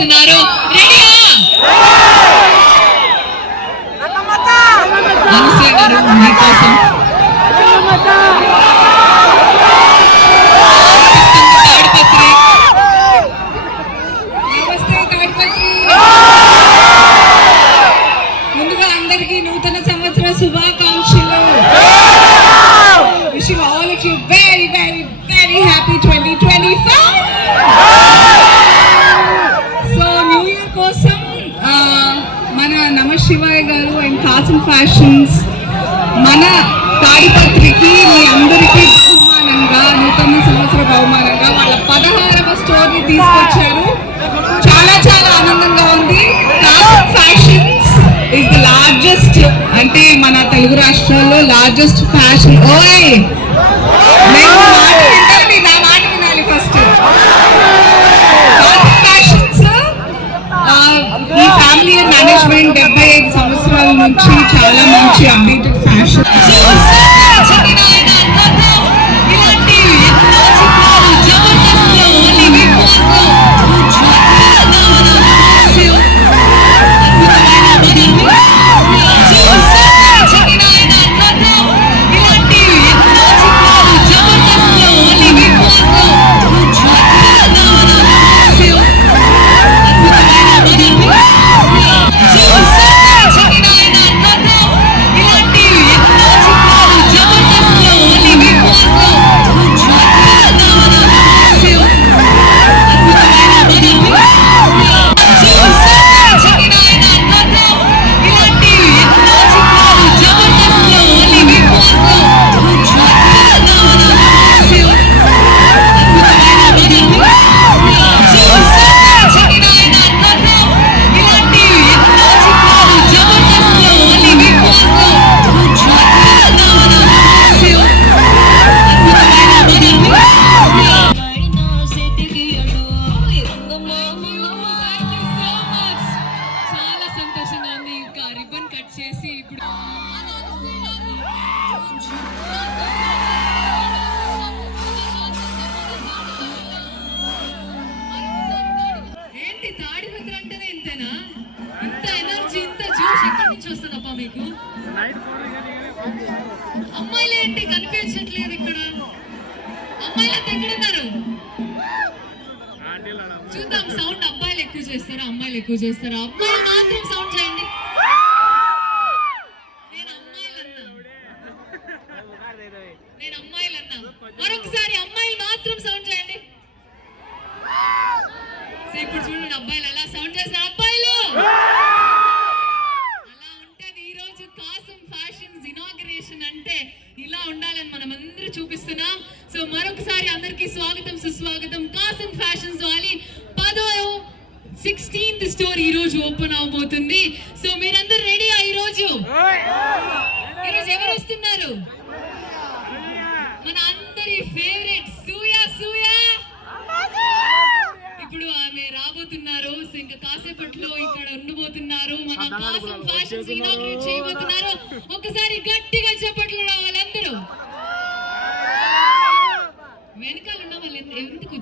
వచ్చేస్తున్నారు. రెడీయా? అనసూయ గారు మీకోసం ముందుగా అందరికీ నూతన సంవత్సర శుభాకాంక్షలు. Wishing all of you very very very happy 2025. So new year కోసం మన నమశివాయ గారు అండ్ కాసం ఫ్యాషన్స్ మన తాడిపత్రికి మీ అందరికీ బహుమానంగా నూతన సంవత్సర బహుమానంగా వాళ్ళ 16వ స్టోర్ని తీసుకొచ్చారు. చాలా చాలా ఆనందంగా ఉంది. కాసం ఫ్యాషన్స్ ఈజ్ ద లార్జెస్ట్, అంటే మన తెలుగు రాష్ట్రాల్లో లార్జెస్ట్ ఫ్యాషన్. ఓయ్ నేను మాట వింటాను, నా మాట వినాలి ఫస్ట్. కాసం ఫ్యాషన్స్ ఈ ఫ్యామిలీ మేనేజ్మెంట్ 75 సంవత్సరాల నుంచి చాలా మంచి అప్డేటెడ్ ఫ్యాషన్. తాడిపత్రి అంటేనే ఇంతేనా? ఇంత ఎనర్జీ, ఇంత జోష్ ఎక్కడి నుంచి వస్తుందప్పా మీకు? అమ్మాయిలు ఏంటి కనిపించట్లేదు ఇక్కడ? అమ్మాయిలంతా ఎక్కడున్నారు? చూద్దాం. సౌండ్ అబ్బాయిలు ఎక్కువ చేస్తారా అమ్మాయిలు ఎక్కువ చేస్తారా? అమ్మాయిలు మాత్రం సౌండ్ చేయండి. నేను అమ్మాయిలన్నా మరొకసారి అమ్మాయిలు మాత్రం సౌండ్ చేయండి. ఇప్పుడు చూడండి అబ్బాయిలు ఎలా సౌండ్ చేస్తారు. అబ్బాయిలు అలా ఉంటది. ఈ రోజు కాసం ఫ్యాషన్స్ ఇనాగరేషన్ అంటే ఇలా ఉండాలని మనం అందరూ చూపిస్తున్నాం. సో మరొకసారి అందరికి స్వాగతం సుస్వాగతం. కాసం ఫ్యాషన్స్వాలి 16th స్టోర్ ఈ రోజు ఓపెన్ అవబోతుంది. సో మీరందరూ రెడీయా? ఈ రోజు ఎవరు వస్తున్నారు? మన అందరి ఫేవరెట్ సూయా ఇప్పుడు ఆమె రాబోతున్నారు. సో ఇంకా కాసేపట్లో ఇక్కడ ఉండబోతున్నారు. మన కాసం ఫ్యాషన్స్ ఇనాగ్రేట్ చేయబోతున్నారు. ఒకసారి గట్టిగా చెప్పట్లు వాళ్ళందరూ. వెనకాల ఉన్న వాళ్ళు ఎందుకు